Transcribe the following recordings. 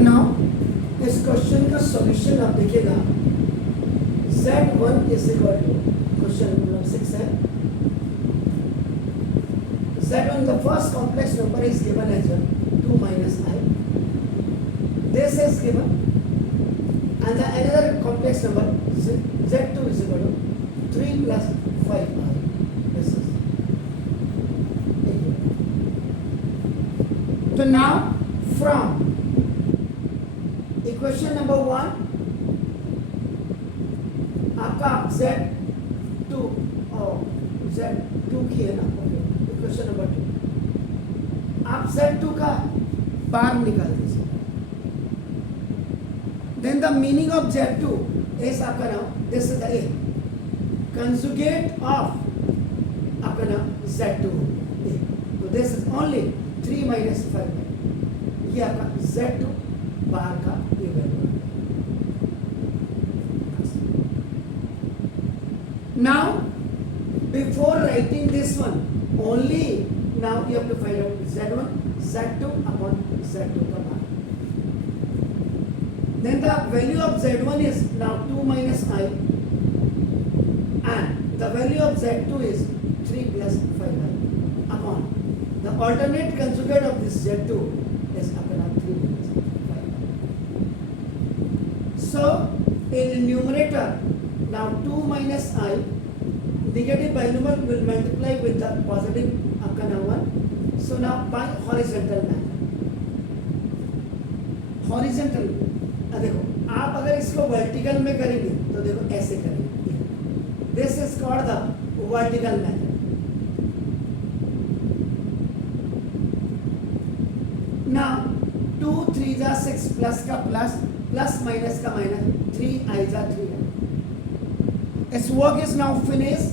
तो नाउ इस क्वेश्चन का सॉल्यूशन आप देखिएगा Z1 is equal to question number 6 है Z1 the first complex number is given as 2 minus I. This is given and the another complex number Z2 is equal to 3 plus 5I. This is so now from equation number 1 आपका Z2 और Z2 की है ना, equation number 2 आप Z2 का bar निकाल दीजिए. Then the meaning of Z2 is आपका नाम this is the a conjugate of आपका नाम Z2 ए. तो दिस इज ओनली 3 minus 5 ये आपका Z2 बार का ये value. Now before writing this one only now you have to find out Z1 Z2 upon Z2 का मान. Then the value of Z1 is now 2 minus I and the value of Z2 is 3 plus 5I upon the alternate conjugate of this Z2 is upon 3 minus 5. So in numerator now 2 minus I negative binomial will multiply with the positive upon 1. So now by horizontal method horizontal देखो आप अगर इसको vertical में करेंगे तो देखो ऐसे करेंगे. This is called the vertical method. Now 2 3 जा 6 प्लस का प्लस प्लस माइनस का माइनस 3 I जा 3I. Its work is now finished.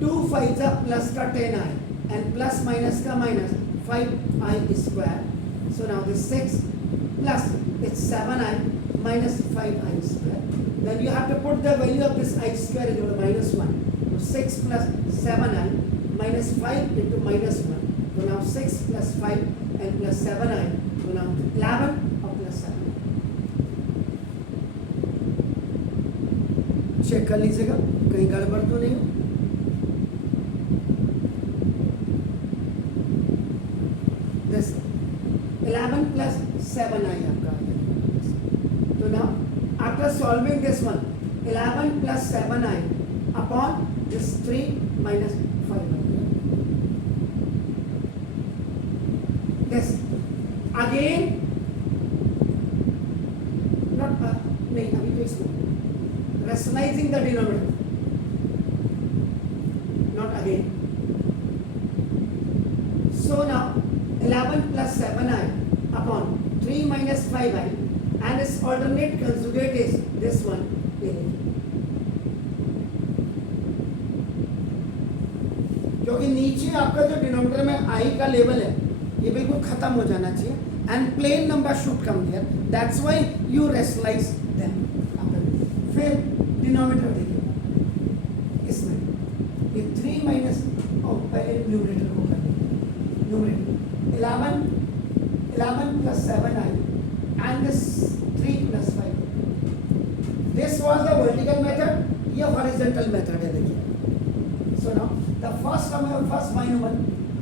2 5 जा प्लस का 10I and plus minus का minus 5I square. So now this 6 plus it's 7I minus 5I square. Then you have to put the value of this I square is equal to minus 1. So 6 plus 7I minus 5 into minus 1. So now 6 plus 5 and plus 7I. So now 11 or plus 7. Check कर लीजिएगा कहीं गड़बड़ तो नहीं हो. This 11 plus 7I आपका. So now after solving this one 11 plus 7I upon this 3 minus 5I. This again not नहीं अभी तो इसको rationalizing the denominator not again. So now 11 plus 7I upon 3 minus 5I and its alternate conjugate is this one A. क्योंकि नीचे आपका जो denominator में I का लेवल है ये बिल्कुल खत्म हो जाना चाहिए and plain number should come here. That's why you rationalize them. फिर डिनोमिनेटर देखिए इसमें ये 3 माइनस और पहले न्यूमरेटर को कर देंगे. Numerator 11 plus 7I and this 3 plus 5. This was the vertical method. ये horizontal method है देखिए. So now the first term of first binomial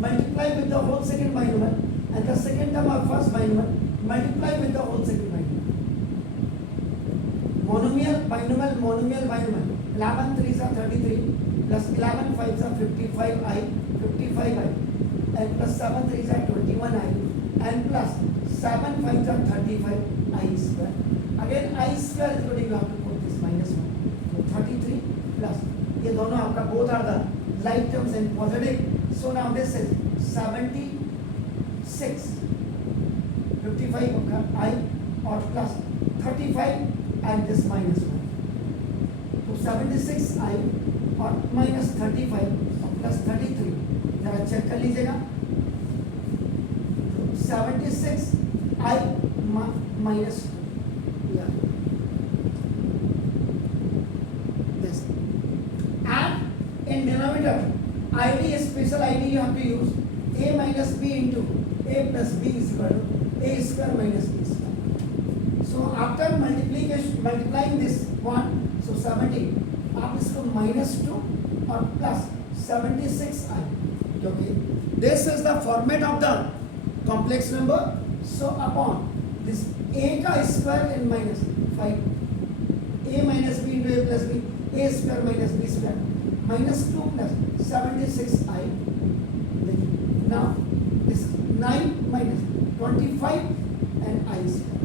multiply with the whole second binomial and the second term of first binomial multiply with the whole second binomial. Monomial, binomial, monomial, binomial. 11 3s are 33 plus 11 5s are 55I, 55I and plus 7 3s are 21I and plus 7 5s are 35I square. Again I square is going to have to put this minus 1. So 33 plus ये दोनों आपका both are the like terms and positive. So now this is 76 55 का I और plus 35 and this minus 1. तो 76I और minus 35 और plus 33 जरा check कर लीजिएगा. 76I minus 2. Yeah. This. And in denominator, ID, special ID you have to use. A minus B into A plus B is equal to a square minus b square. So after multiplying this one, so 70, आप इसको -2 और plus 76 आए, क्योंकि this is the format of the complex number. So upon this a का square and minus 5, a minus b into a plus b, a square minus b square, -2 plus 76 I. Now this 9 minus 25 and I square.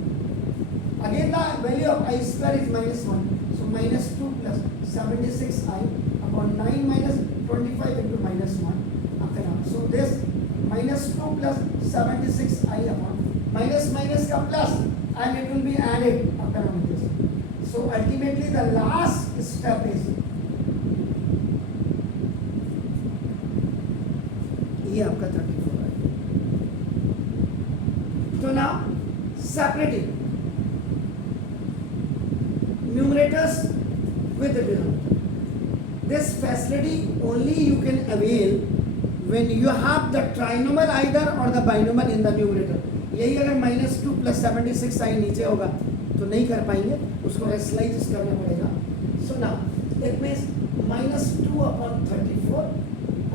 Again the value of I square is -1. So -2 plus 76 I upon 9 minus 25 into -1. Okay, now so this -2 plus 76 I upon minus का plus, and it will be added after this. So ultimately the last step is ये आपका 34 है. तो now separating numerators with the denominator. This facility only you can avail when you have the trinomial either or the binomial in the numerator. यही अगर -2 plus 76 आई नीचे होगा तो नहीं कर पाएंगे, उसको रेशनलाइज करना पड़ेगा. So now it means -2 upon 34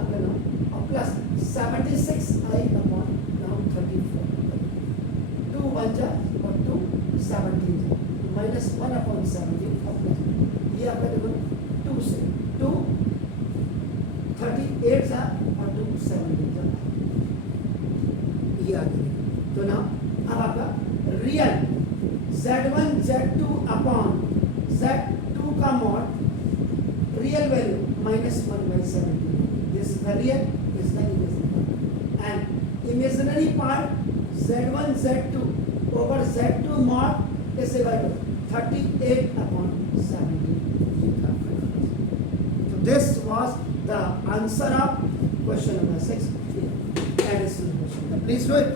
अपना नाउ और प्लस 76 आई upon नाउ 34. 2 1 जा और 2 17 जा, -1 upon 17 और प्लस ये आपका देखो 2 से 2 38 जा और 2 17 जा, ये आ गया. तो ना अब आपका real z1 z2 upon z2 का mod real value -1/17. This is the real, this is the imaginary, and imaginary part z1 z2 over z2 mod is equal to 38 upon 17. So this was the answer of question number 6. Additional question. Please do it.